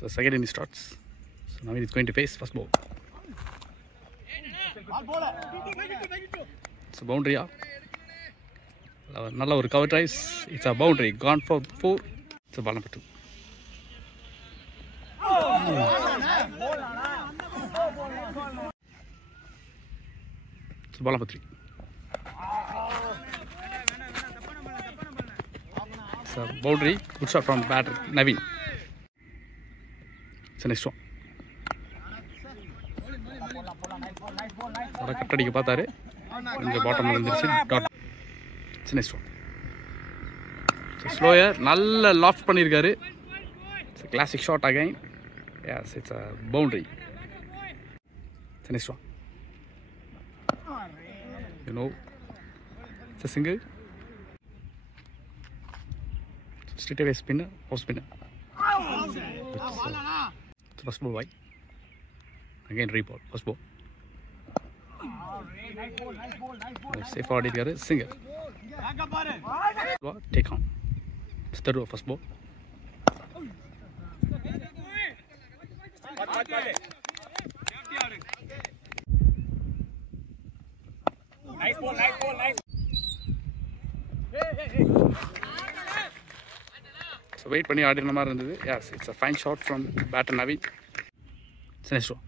So second inning starts. So Naveen is going to face first ball. It's a boundary. Nalla or cover tries. It's a boundary. Gone for 4. It's a ball number 2. It's a ball number 3. It's a boundary. Good shot from batter Naveen. It's the next one. கட்டடிக்க பார்த்தாரு கொஞ்சம் பாட்டம்ல வந்துருச்சு dot. It's next one. Slower நல்ல loft பண்ணியிருக்காரு. It's classic shot again. Yes it's a boundary. It's next one. You know it's a single. Straight away spinner off spinner. First ball wide. Again re-ball. First ball. Safe ஆடிருக்காரு. Single. Take on. Third ball. First ball. Nice ball. So wait பண்ணி ஆடின மாதிரி இருந்தது. Yes, it's a fine shot from batter Naveen. It's next one.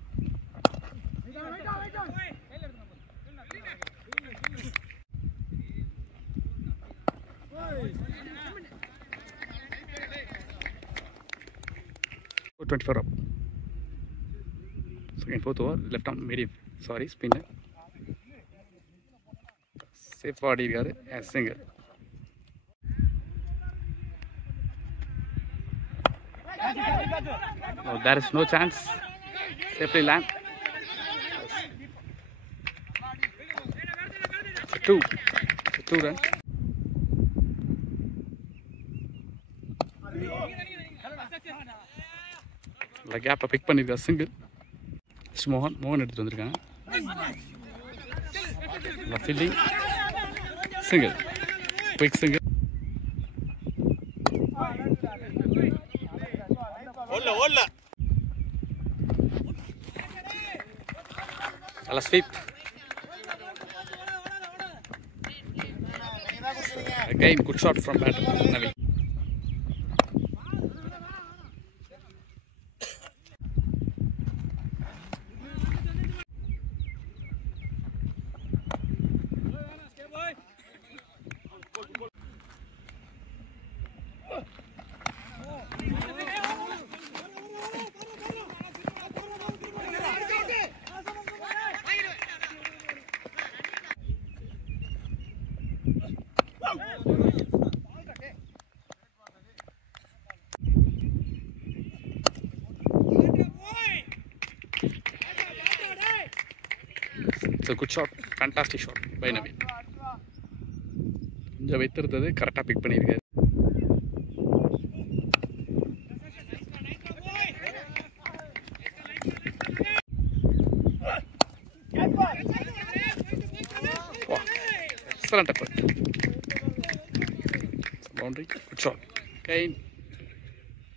Oh, 24 up. Second, fourth over, left arm medium. Sorry, spinner. Safe body here and single. No, there is no chance. Safely land. 2 run. கேப்பை big பண்ணியிருக்காரு. Single. மோகன் எடுத்துட்டு வந்திருக்காங்க. Fielding single. Quick single. நல்ல sweep. Again, good shot from batter Naveen. It's a good shot, fantastic shot by Naveen. கொஞ்சம் வைத்திருந்தது கரெக்டாக big பண்ணியிருக்காரு. Excellent effort. Boundary, good shot. Again,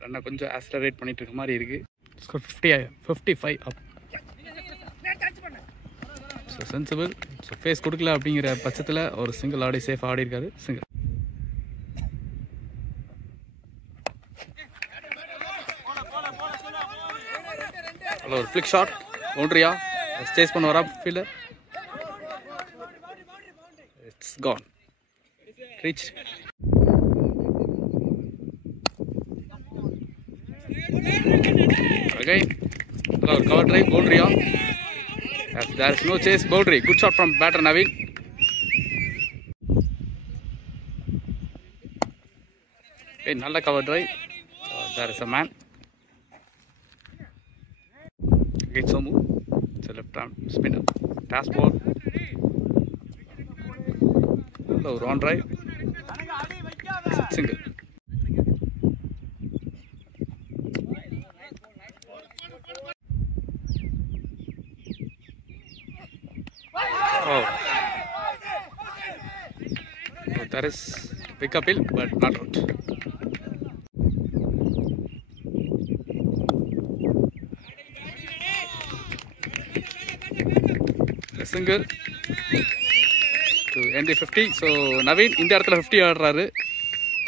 ரன்னை கொஞ்சம் ஆக்ஸலரேட் பண்ணிட்டு இருக்க மாதிரி இருக்கு. Score 55 up. So sensible. So face கொடுக்கல அப்படிங்கிற பட்சத்தில் ஒரு சிங்கிள் ஆடி சேஃபாக ஆடி இருக்காரு. சிங்கிள். ஹலோ ஒரு ஃபிளிக் ஷாட். பவுண்டரியா சேஸ் பண்ண வரா fielder. It's gone. Reach. Again, hello, cover drive, boundary on. Yes, there is no chase, boundary. Good shot from batter Naveen. Okay, nalla cover drive. There is a man. Again, Somu. It's a left arm spinner. Task ball. Hello, on drive. Single. Oh, that is pick up hill, but not out. single to end the 50. So Naveen இந்த இடத்துல 50 ஆடுறாரு.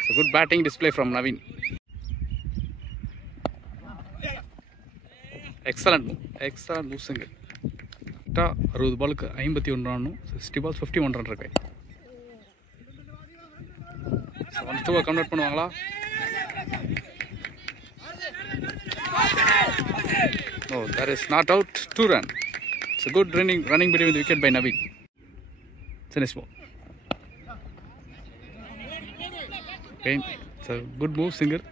So good batting display from Naveen. Excellent move single. 60 பாலுக்கு 51 run, 60 balls 51 run இருக்கு. 1-2 convert பண்ணுவாங்களா? No, that is not out. 2 run. It's a good running between the wicket by Naveen. Finish ball. Okay, it's a good move single.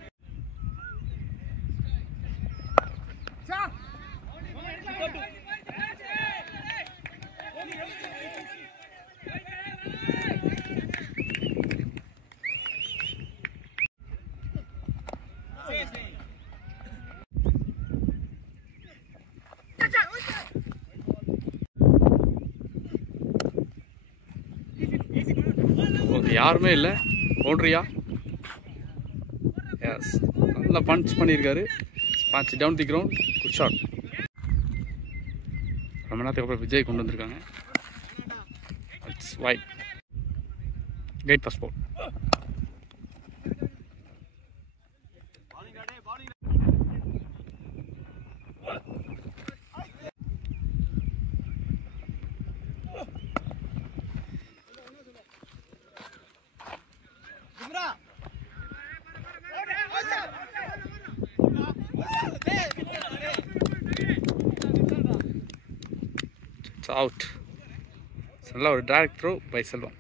யாருமே இல்லை, பவுண்டரியா? Yes, நல்லா punch பண்ணியிருக்காரு. Punch down the ground, good shot. ரொம்ப நேரத்துக்கு அப்புறம் விஜய் கொண்டு வந்திருக்காங்க. இட்ஸ் வைட், கைட் first ball. It's out. So, direct throw by Selvam.